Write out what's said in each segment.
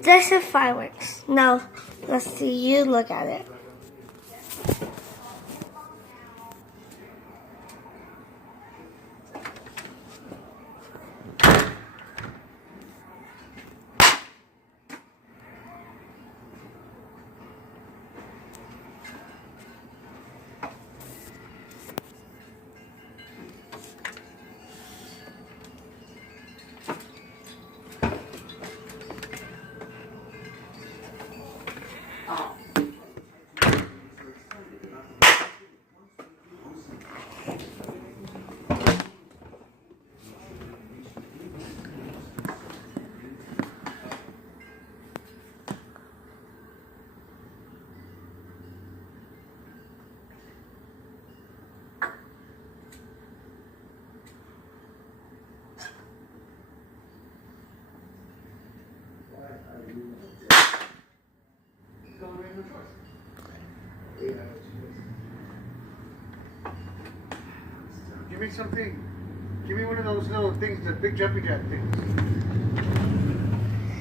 This is fireworks. Now, let's see you look at it. Give me something. Give me one of those little things, the big jumping jack things.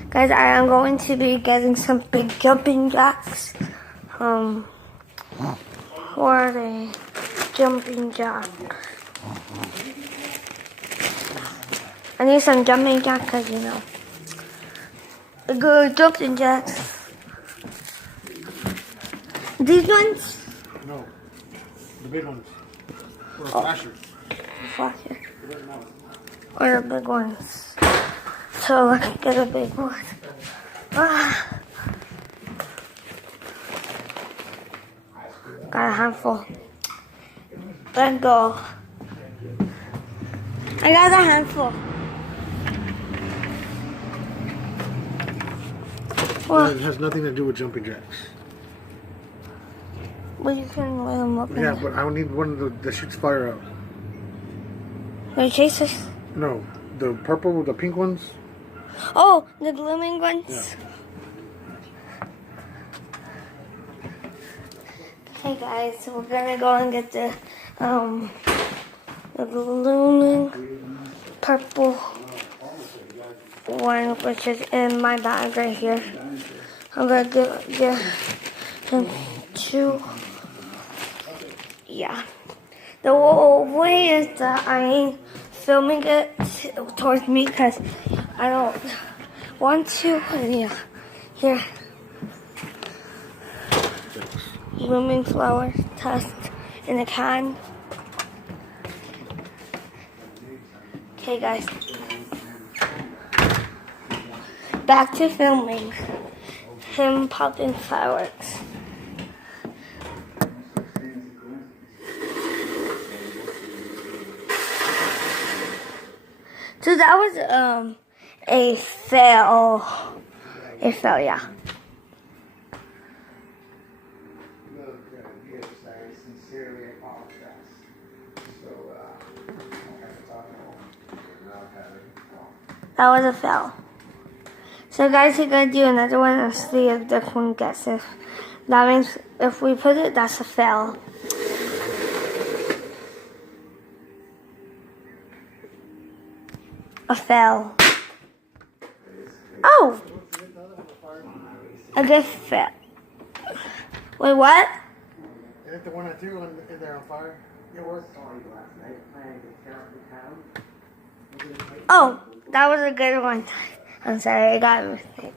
Guys, I am going to be getting some big jumping jacks. For the jumping jack. I need some jumping jacks because, you know, the good jumping jacks. These ones? No, the big ones. Or a flasher. Flasher. Or the big ones. So let's get a big one. Got a handful. Let go. I got a handful. Well, It has nothing to do with jumping jacks. well, you can let them up. Yeah, but I need one that shoots fire out. The chasers? No, the purple with the pink ones. Oh, the blooming ones? Yeah. Hey guys, so we're gonna go and get the blooming purple one, which is in my bag right here. I'm gonna give him two. Yeah. The way is that I ain't filming it towards me because I don't want to. Yeah. Here. Blooming flower test in a can. Okay, guys. Back to filming. Him popping fireworks. So that was a fail. A fail, yeah. That was a fail. So guys, we're gonna do another one and see if this one gets it. That means if we put it, that's a fail. A fail. Oh! A good fail. Wait, what? Is it the one I threw in there on fire? It was. Oh, that was a good one. I'm sorry, I got a mistake.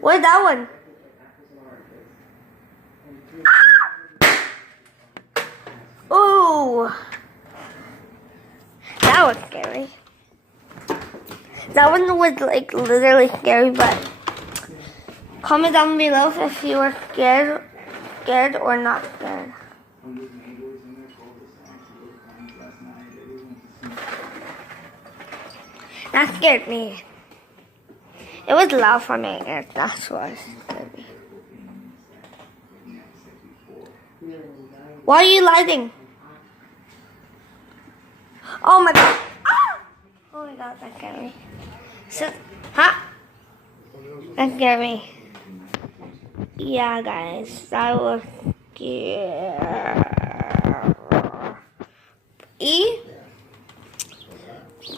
Where's that one? Ooh, that was scary. That one was like literally scary, but comment down below if you were scared or not scared. That scared me. It was loud for me, and that's what scared me. Why are you lighting? Oh my god. Ah! Oh my god, that scared me. So, huh? That scared me. Yeah, guys, that was scary.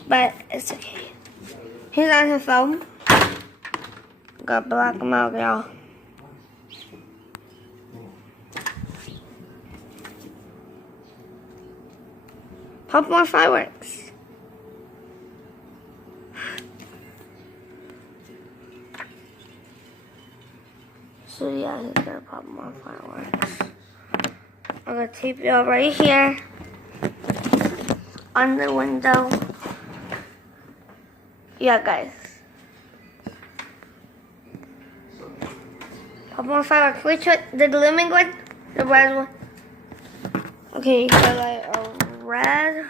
But it's okay. He's on his phone. Gotta block him out, y'all. Pop more fireworks. So yeah, he's gonna pop more fireworks. I'm gonna tape it right here on the window. Yeah, guys. Pop more fireworks. Which one? The lemon one? The red one? Okay, you got like a red.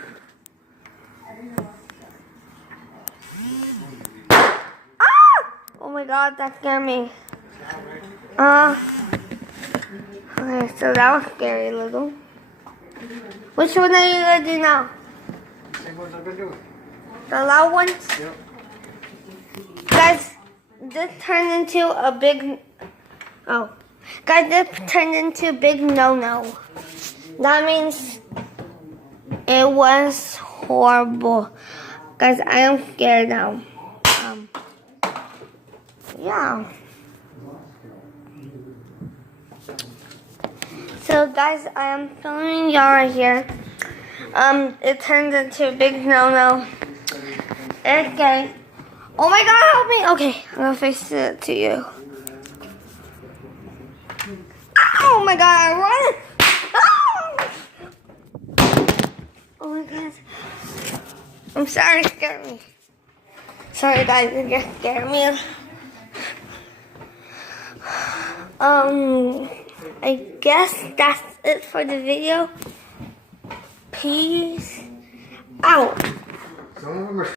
Ah! Oh my god, that scared me. Okay, so that was scary, little. Which one are you gonna do now? Same ones I've been doing. The loud ones? Yep. Guys, this turned into a big... Oh. Guys, this turned into a big no-no. That means it was horrible. Guys, I am scared now. Yeah. So guys, I am filming y'all right here. It turns into a big no-no. It's scary. Oh my god, help me! Okay, I'm gonna face it to you. Oh my god, I'm running! Oh my god. I'm sorry, it scared me. Sorry guys, it just scared me. I guess that's it for the video. Peace out. Some of them are